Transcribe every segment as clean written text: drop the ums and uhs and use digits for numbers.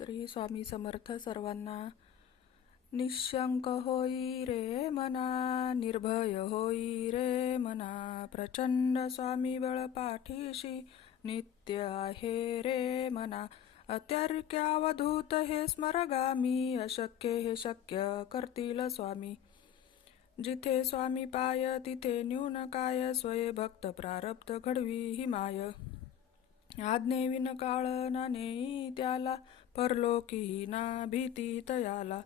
श्री स्वामी समर्थ सर्वांना. निशंक होई रे मना, निर्भय होई रे मना, प्रचंड स्वामी बळ पाठीशी नित्य आहे रे मना. अत्यार्क्यावधूत हे स्मरगामी, अशक्य हे शक्य करतील स्वामी. जिथे स्वामी पाय तिथे न्यून काय, स्वये भक्त प्रारब्ध घडवी ही माय. आज्ञेविन काळ ना नेई त्याला, परलोकीही ना भीती तयाला.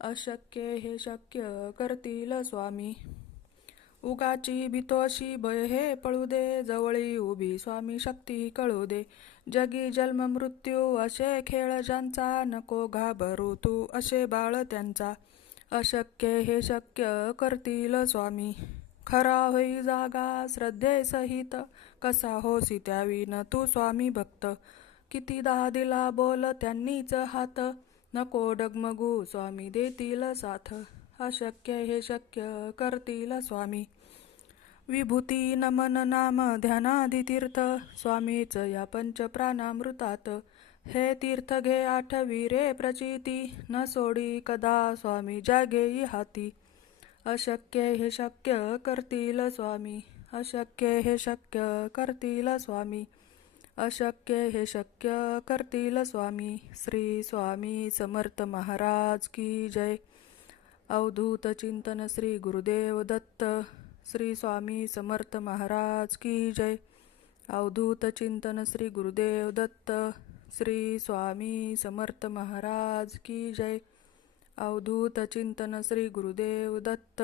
अशक्य हे शक्य करतील स्वामी. उगाची भीतोशी भय हे पळू दे, जवळी उभी स्वामी शक्ती कळू दे. जगी जन्म मृत्यू असे खेळ ज्यांचा, नको घाबरू तू असे बाळ त्यांचा. अशक्य हे शक्य करतील स्वामी. खरा होई जागा श्रद्धेसहित, कसा होसी त्याविन तू स्वामी भक्त. कितीदा दिला बोल त्यांनीच हात, नको डगमगू स्वामी देतील साथ. अशक्य हे शक्य करतील स्वामी. विभूती नमन नाम ध्यानादी तीर्थ, स्वामीच या पंच प्राणामृतात. हे तीर्थ घे आठवी रे प्रचिती, न सोडी कदा स्वामी जागेई हाती. अशक्य हे शक्य करतील स्वामी. अशक्य हे शक्य करतील स्वामी. अशक्य हे शक्य करतील स्वामी. श्री स्वामी समर्थ महाराज की जय. अवधूत चिंतन श्री गुरुदेव दत्त. श्री स्वामी समर्थ महाराज की जय. अवधूत चिंतन श्री गुरुदेव दत्त. श्री स्वामी समर्थ महाराज की जय. अवधूत चिंतन श्री गुरुदेव दत्त.